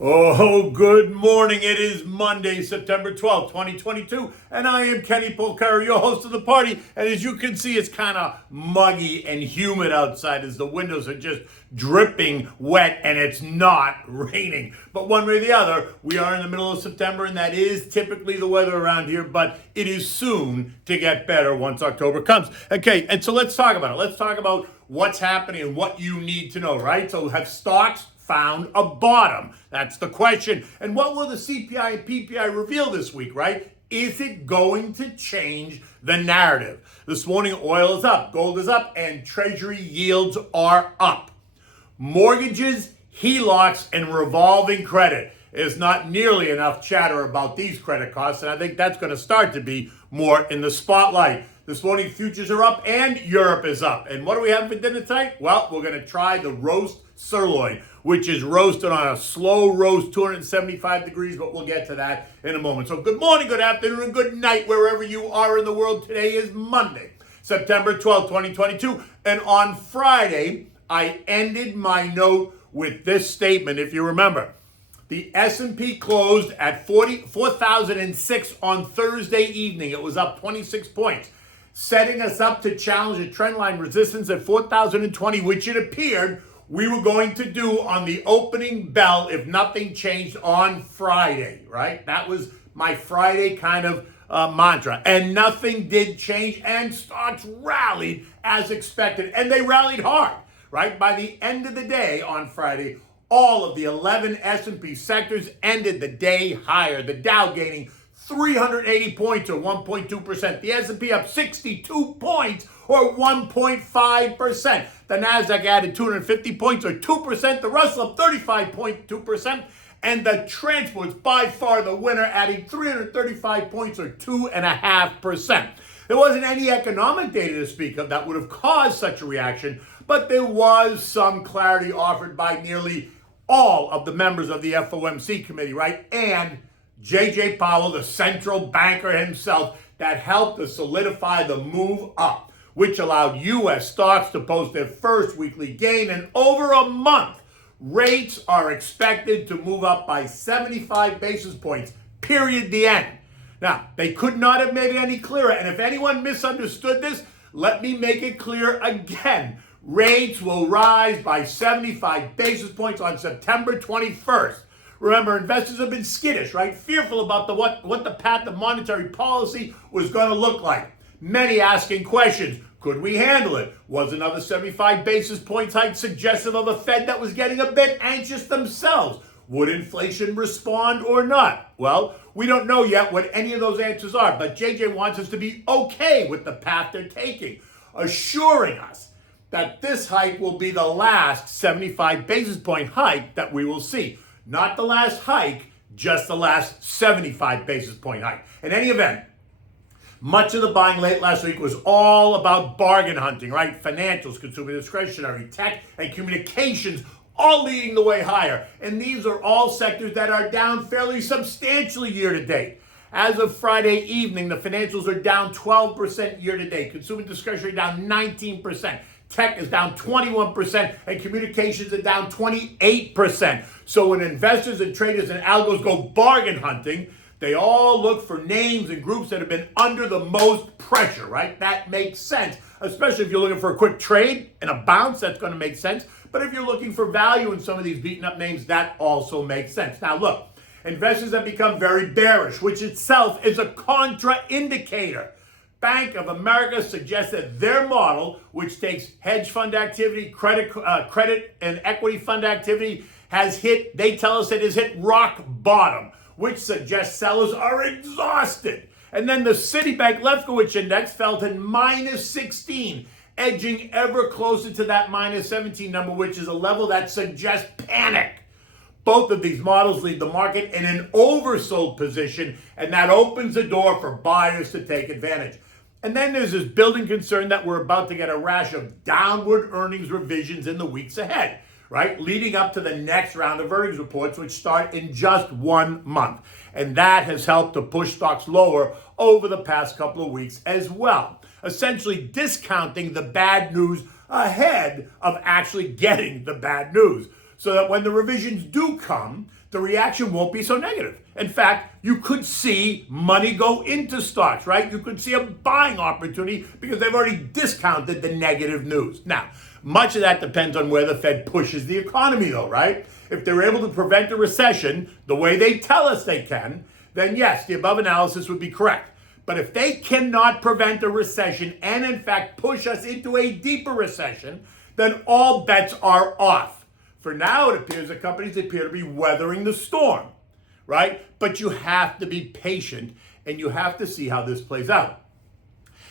Oh, good morning. It is Monday, September 12th, 2022, and I am Kenny Polcaro, your host of the party. And as you can see, it's kind of muggy and humid outside as the windows are just dripping wet and it's not raining. But one way or the other, we are in the middle of September, and that is typically the weather around here, but it is soon to get better once October comes. Okay, and so let's talk about it. Let's talk about what's happening and what you need to know, right? So have stocks found a bottom? That's the question. And what will the CPI and PPI reveal this week, right? Is it going to change the narrative? This morning, oil is up, gold is up, and treasury yields are up. Mortgages, HELOCs, and revolving credit is not nearly enough chatter about these credit costs, and I think that's going to start to be more in the spotlight. This morning, futures are up and Europe is up. And what do we have for dinner tonight? Well, we're going to try the roast sirloin, which is roasted on a slow roast, 275 degrees, but we'll get to that in a moment. So good morning, good afternoon, and good night, wherever you are in the world. Today is Monday, September 12th, 2022. And on Friday, I ended my note with this statement, if you remember. The S&P closed at 4,006 on Thursday evening. It was up 26 points, setting us up to challenge a trendline resistance at 4,020, which it appeared we were going to do on the opening bell if nothing changed on Friday, right? That was my Friday kind of mantra. And nothing did change, and stocks rallied as expected. And they rallied hard, right? By the end of the day on Friday, all of the 11 S&P sectors ended the day higher. The Dow gaining 380 points or 1.2%. The S&P up 62 points or 1.5%. The Nasdaq added 250 points or 2%. The Russell up 35.2%. And the transports, by far the winner, adding 335 points or 2.5%. There wasn't any economic data to speak of that would have caused such a reaction, but there was some clarity offered by nearly all of the members of the FOMC committee, right? And J.J. Powell, the central banker himself, that helped to solidify the move up, which allowed U.S. stocks to post their first weekly gain in over a month. Rates are expected to move up by 75 basis points, period, the end. Now, they could not have made it any clearer, and if anyone misunderstood this, let me make it clear again. Rates will rise by 75 basis points on September 21st. Remember, investors have been skittish, right? Fearful about what the path of monetary policy was going to look like. Many asking questions. Could we handle it? Was another 75 basis points hike suggestive of a Fed that was getting a bit anxious themselves? Would inflation respond or not? Well, we don't know yet what any of those answers are, but JJ wants us to be okay with the path they're taking, assuring us that this hike will be the last 75 basis point hike that we will see. Not the last hike, just the last 75 basis point hike. In any event, much of the buying late last week was all about bargain hunting, right? Financials, consumer discretionary, tech, and communications all leading the way higher. And these are all sectors that are down fairly substantially year to date. As of Friday evening, the financials are down 12% year to date. Consumer discretionary down 19%. Tech is down 21%, and communications are down 28%. So when investors and traders and algos go bargain hunting, they all look for names and groups that have been under the most pressure, right? That makes sense, especially if you're looking for a quick trade and a bounce, that's going to make sense. But if you're looking for value in some of these beaten up names, that also makes sense. Now look, investors have become very bearish, which itself is a contraindicator. Bank of America suggests that their model, which takes hedge fund activity, credit and equity fund activity, has hit, they tell us it has hit rock bottom, which suggests sellers are exhausted. And then the Citibank Lefkowitz Index fell to minus 16, edging ever closer to that minus 17 number, which is a level that suggests panic. Both of these models leave the market in an oversold position, and that opens the door for buyers to take advantage. And then there's this building concern that we're about to get a rash of downward earnings revisions in the weeks ahead, right? Leading up to the next round of earnings reports, which start in just 1 month. And that has helped to push stocks lower over the past couple of weeks as well, essentially discounting the bad news ahead of actually getting the bad news. So that when the revisions do come, the reaction won't be so negative. In fact, you could see money go into stocks, right? You could see a buying opportunity because they've already discounted the negative news. Now, much of that depends on where the Fed pushes the economy, though, right? If they're able to prevent a recession the way they tell us they can, then yes, the above analysis would be correct. But if they cannot prevent a recession and, in fact, push us into a deeper recession, then all bets are off. For now, it appears that companies appear to be weathering the storm, right? But you have to be patient and you have to see how this plays out.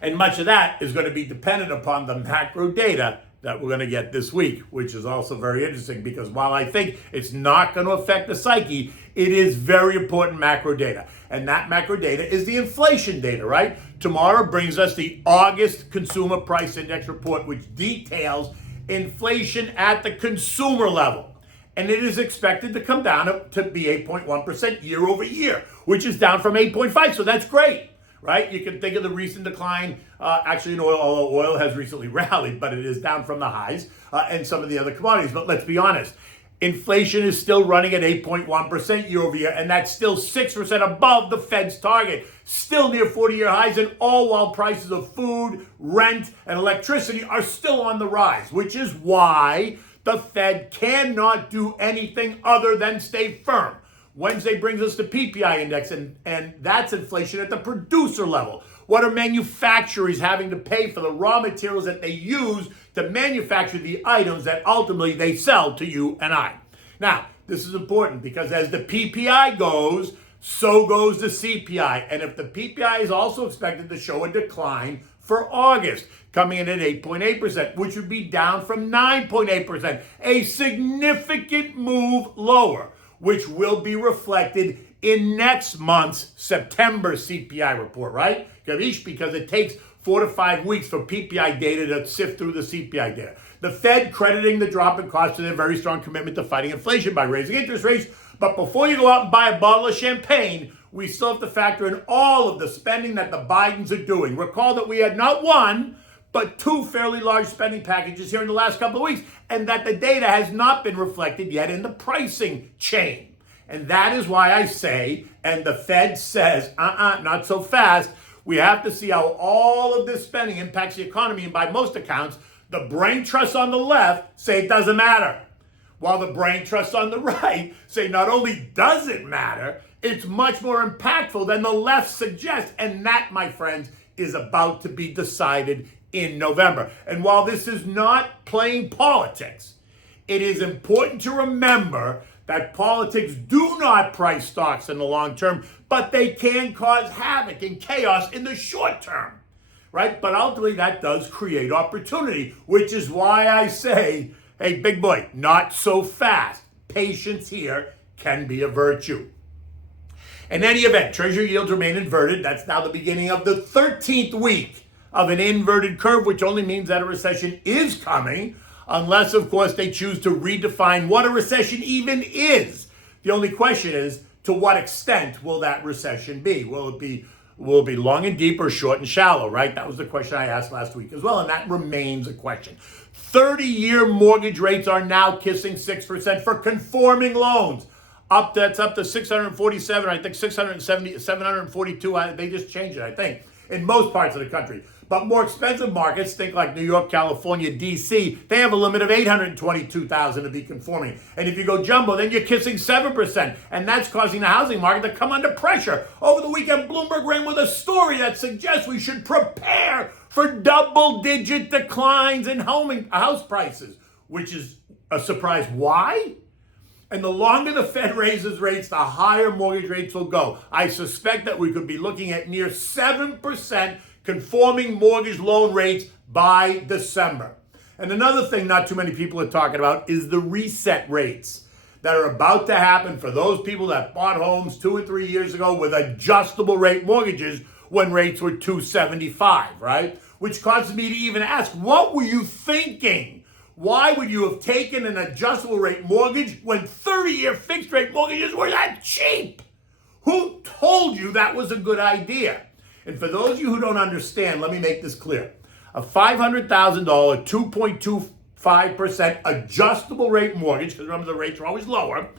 And much of that is going to be dependent upon the macro data that we're going to get this week, which is also very interesting because while I think it's not going to affect the psyche, it is very important macro data. And that macro data is the inflation data, right? Tomorrow brings us the August Consumer Price Index report, which details inflation at the consumer level. And it is expected to come down to be 8.1% year over year, which is down from 8.5%. So that's great, right? You can think of the recent decline actually in oil, although oil has recently rallied, but it is down from the highs and some of the other commodities. But let's be honest, inflation is still running at 8.1% year over year, and that's still 6% above the Fed's target, still near 40-year highs, and all while prices of food, rent, and electricity are still on the rise, which is why the Fed cannot do anything other than stay firm. Wednesday brings us the PPI index, and that's inflation at the producer level. What are manufacturers having to pay for the raw materials that they use to manufacture the items that ultimately they sell to you and I? Now, this is important because as the PPI goes, so goes the CPI. And if the PPI is also expected to show a decline for August, coming in at 8.8%, which would be down from 9.8%, a significant move lower, which will be reflected in next month's September CPI report, right? Because it takes 4 to 5 weeks for PPI data to sift through the CPI data. The Fed crediting the drop in cost to their very strong commitment to fighting inflation by raising interest rates. But before you go out and buy a bottle of champagne, we still have to factor in all of the spending that the Bidens are doing. Recall that we had not one, but 2 fairly large spending packages here in the last couple of weeks, and that the data has not been reflected yet in the pricing chain. And that is why I say, and the Fed says, not so fast. We have to see how all of this spending impacts the economy. And by most accounts, the brain trusts on the left say it doesn't matter, while the brain trusts on the right say not only does it matter, it's much more impactful than the left suggests. And that, my friends, is about to be decided in November. And while this is not playing politics, it is important to remember that politics do not price stocks in the long term, but they can cause havoc and chaos in the short term, right? But ultimately, that does create opportunity, which is why I say, hey, big boy, not so fast. Patience here can be a virtue. In any event, Treasury yields remain inverted. That's now the beginning of the 13th week of an inverted curve, which only means that a recession is coming, unless, of course, they choose to redefine what a recession even is. The only question is, to what extent will that recession be? Will it be long and deep or short and shallow, right? That was the question I asked last week as well, and that remains a question. 30-year mortgage rates are now kissing 6% for conforming loans. That's up to 647, I think 670, 742. They just changed it, I think, in most parts of the country. But more expensive markets, think like New York, California, D.C., they have a limit of $822,000 to be conforming. And if you go jumbo, then you're kissing 7%. And that's causing the housing market to come under pressure. Over the weekend, Bloomberg ran with a story that suggests we should prepare for double-digit declines in house prices, which is a surprise. Why? And the longer the Fed raises rates, the higher mortgage rates will go. I suspect that we could be looking at near 7% conforming mortgage loan rates by December. And another thing not too many people are talking about is the reset rates that are about to happen for those people that bought homes 2 and 3 years ago with adjustable rate mortgages when rates were 275, right? Which causes me to even ask, what were you thinking? Why would you have taken an adjustable rate mortgage when 30-year fixed rate mortgages were that cheap? Who told you that was a good idea? And for those of you who don't understand, let me make this clear. A $500,000, 2.25% adjustable rate mortgage, because remember the rates are always lower,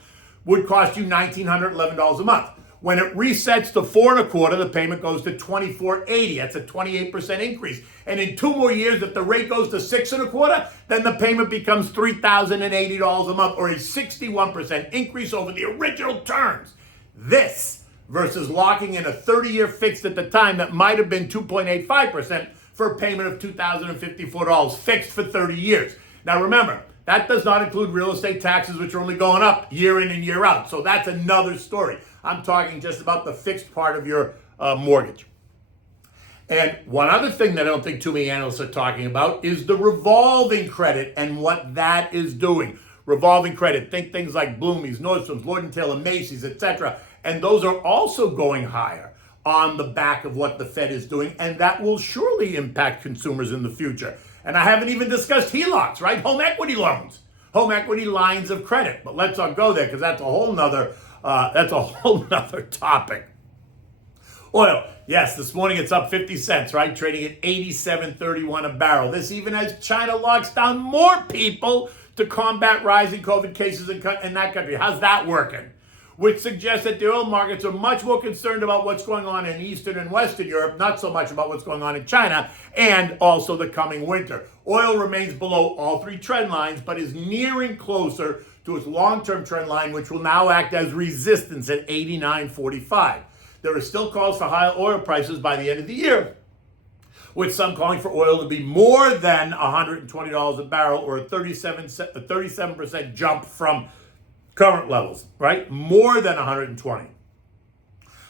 would cost you $1,911 a month. When it resets to 4.25%, the payment goes to $2,480. That's a 28% increase. And in 2 more years, if the rate goes to 6.25%, then the payment becomes $3,080 a month, or a 61% increase over the original terms. This versus locking in a 30-year fixed at the time that might have been 2.85% for a payment of $2,054 fixed for 30 years. Now remember, that does not include real estate taxes, which are only going up year in and year out. So that's another story. I'm talking just about the fixed part of your mortgage. And one other thing that I don't think too many analysts are talking about is the revolving credit and what that is doing. Revolving credit, think things like Bloomie's, Nordstrom's, Lord & Taylor, Macy's, etc. And those are also going higher on the back of what the Fed is doing, and that will surely impact consumers in the future. And I haven't even discussed HELOCs, right? Home equity loans, home equity lines of credit. But let's not go there because that's a whole nother topic. Oil, yes, this morning it's up 50 cents, right? Trading at 87.31 a barrel. This even as China locks down more people to combat rising COVID cases in that country. How's that working? Which suggests that the oil markets are much more concerned about what's going on in Eastern and Western Europe, not so much about what's going on in China, and also the coming winter. Oil remains below all 3 trend lines, but is nearing closer to its long-term trend line, which will now act as resistance at 89.45. There are still calls for higher oil prices by the end of the year, with some calling for oil to be more than $120 a barrel, or a 37% jump from current levels, right? More than 120.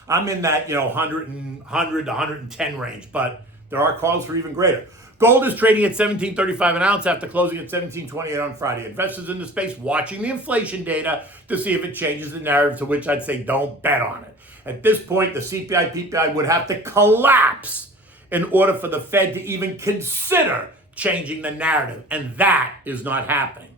I'm in that, 100 to 110 range, but there are calls for even greater. Gold is trading at $17.35 an ounce after closing at $17.28 on Friday. Investors in the space watching the inflation data to see if it changes the narrative, to which I'd say don't bet on it. At this point, the CPI, PPI would have to collapse in order for the Fed to even consider changing the narrative, and that is not happening.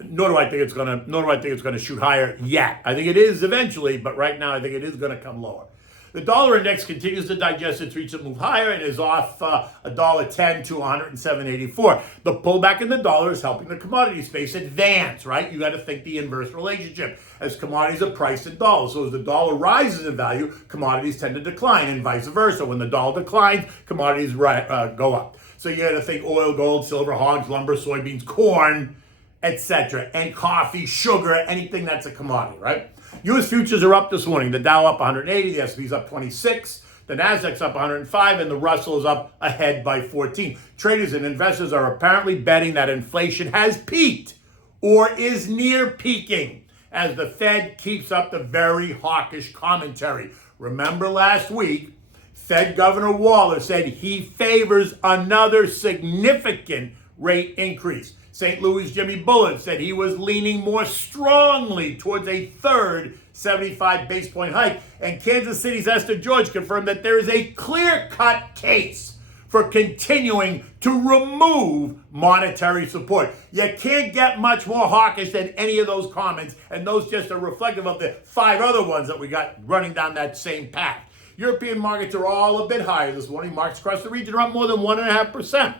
Nor do I think it's going to shoot higher yet. I think it is eventually, but right now I think it is going to come lower. The dollar index continues to digest its recent move higher and is off $1.10 to 107.84. The pullback in the dollar is helping the commodity space advance, right? You got to think the inverse relationship, as commodities are priced in dollars. So as the dollar rises in value, commodities tend to decline, and vice versa. When the dollar declines, commodities go up. So you got to think oil, gold, silver, hogs, lumber, soybeans, corn, etc., and coffee, sugar, anything that's a commodity, right? U.S. futures are up this morning. The Dow up 180, the S&P's up 26, the Nasdaq's up 105, and the Russell is up ahead by 14. Traders and investors are apparently betting that inflation has peaked or is near peaking as the Fed keeps up the very hawkish commentary. Remember last week, Fed Governor Waller said he favors another significant rate increase. St. Louis' Jimmy Bullard said he was leaning more strongly towards a third 75 base point hike. And Kansas City's Esther George confirmed that there is a clear-cut case for continuing to remove monetary support. You can't get much more hawkish than any of those comments, and those just are reflective of the 5 other ones that we got running down that same path. European markets are all a bit higher this morning. Markets across the region are up more than 1.5%.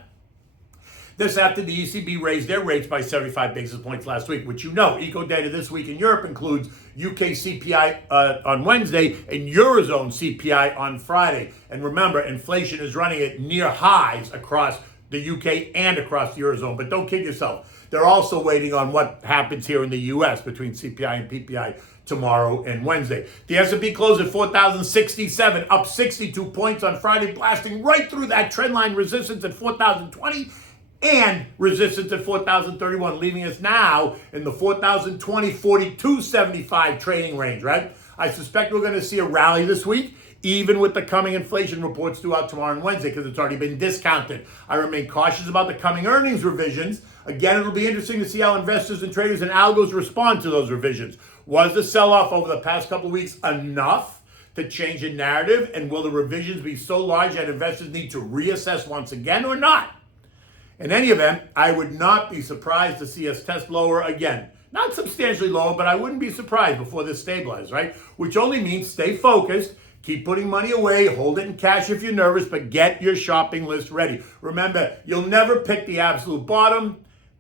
This after the ECB raised their rates by 75 basis points last week, which eco data this week in Europe includes UK CPI on Wednesday and Eurozone CPI on Friday. And remember, inflation is running at near highs across the UK and across the Eurozone. But don't kid yourself. They're also waiting on what happens here in the US between CPI and PPI tomorrow and Wednesday. The S&P closed at 4,067, up 62 points on Friday, blasting right through that trendline resistance at 4,020. And resistance at 4,031, leaving us now in the 4,020, 42.75 trading range, right? I suspect we're going to see a rally this week, even with the coming inflation reports due out tomorrow and Wednesday, because it's already been discounted. I remain cautious about the coming earnings revisions. Again, it'll be interesting to see how investors and traders and algos respond to those revisions. Was the sell-off over the past couple of weeks enough to change the narrative? And will the revisions be so large that investors need to reassess once again or not? In any event, I would not be surprised to see us test lower again. Not substantially lower, but I wouldn't be surprised before this stabilizes, right? Which only means stay focused, keep putting money away, hold it in cash if you're nervous, but get your shopping list ready. Remember, you'll never pick the absolute bottom,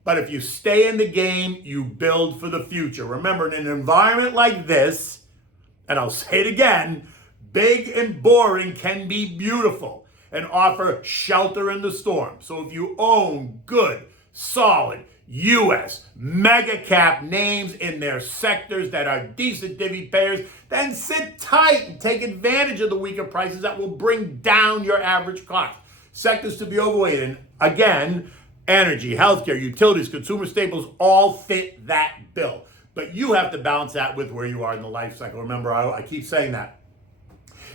But if you stay in the game, you build for the future. Remember, in an environment like this, and I'll say it again, big and boring can be beautiful and offer shelter in the storm. So if you own good, solid, U.S. mega cap names in their sectors that are decent divvy payers, then sit tight and take advantage of the weaker prices that will bring down your average cost. Sectors to be overweight in, again, energy, healthcare, utilities, consumer staples all fit that bill. But you have to balance that with where you are in the life cycle. Remember, I keep saying that.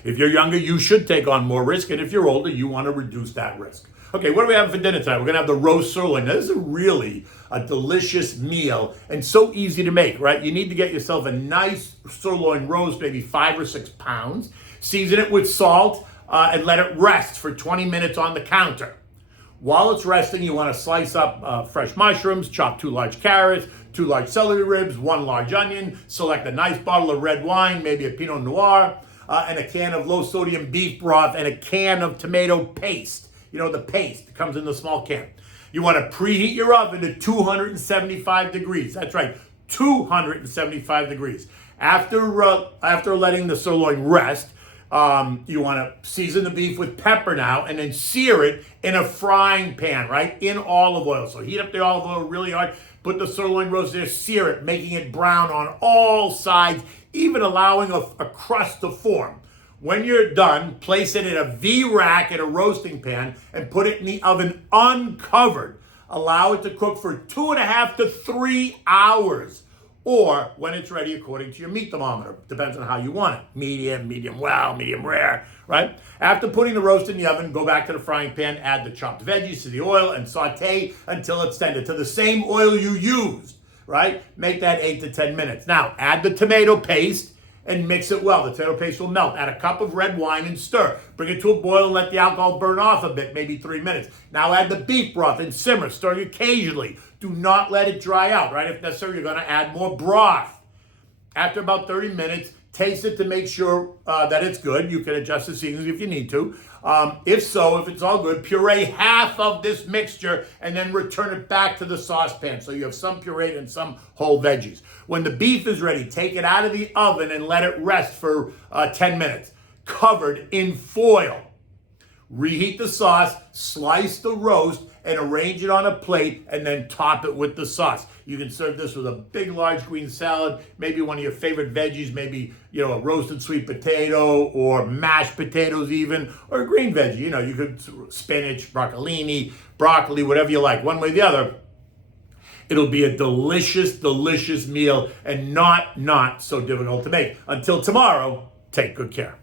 If you're younger, you should take on more risk. And if you're older, you want to reduce that risk. Okay, what are we having for dinner tonight? We're going to have the roast sirloin. Now, this is really a delicious meal and so easy to make, right? You need to get yourself a nice sirloin roast, maybe 5 or 6 pounds. Season it with salt and let it rest for 20 minutes on the counter. While it's resting, you want to slice up fresh mushrooms, chop 2 large carrots, 2 large celery ribs, 1 large onion, select a nice bottle of red wine, maybe a Pinot Noir, and a can of low-sodium beef broth, and a can of tomato paste. You know, the paste that comes in the small can. You want to preheat your oven to 275 degrees. That's right, 275 degrees. After letting the sirloin rest, you want to season the beef with pepper now and then sear it in a frying pan, right? In olive oil. So heat up the olive oil really hard, put the sirloin roast there, sear it, making it brown on all sides, even allowing a crust to form. When you're done, place it in a V-rack in a roasting pan and put it in the oven uncovered. Allow it to cook for 2.5 to 3 hours. Or when it's ready according to your meat thermometer. Depends on how you want it. Medium, medium well, medium rare, right? After putting the roast in the oven, go back to the frying pan, add the chopped veggies to the oil and saute until it's tender to the same oil you used, right? Make that 8 to 10 minutes. Now, add the tomato paste and mix it well. The tomato paste will melt. Add a cup of red wine and stir. Bring it to a boil and let the alcohol burn off a bit, maybe 3 minutes. Now add the beef broth and simmer, stirring occasionally. Do not let it dry out, right? If necessary, you're going to add more broth. After about 30 minutes, taste it to make sure that it's good. You can adjust the seasonings if you need to. If it's all good, puree half of this mixture and then return it back to the saucepan. So you have some pureed and some whole veggies. When the beef is ready, take it out of the oven and let it rest for 10 minutes, covered in foil. Reheat the sauce, slice the roast, and arrange it on a plate, and then top it with the sauce. You can serve this with a big, large green salad, maybe one of your favorite veggies, maybe, a roasted sweet potato, or mashed potatoes even, or a green veggie. You could spinach, broccolini, broccoli, whatever you like, one way or the other. It'll be a delicious, delicious meal, and not so difficult to make. Until tomorrow, take good care.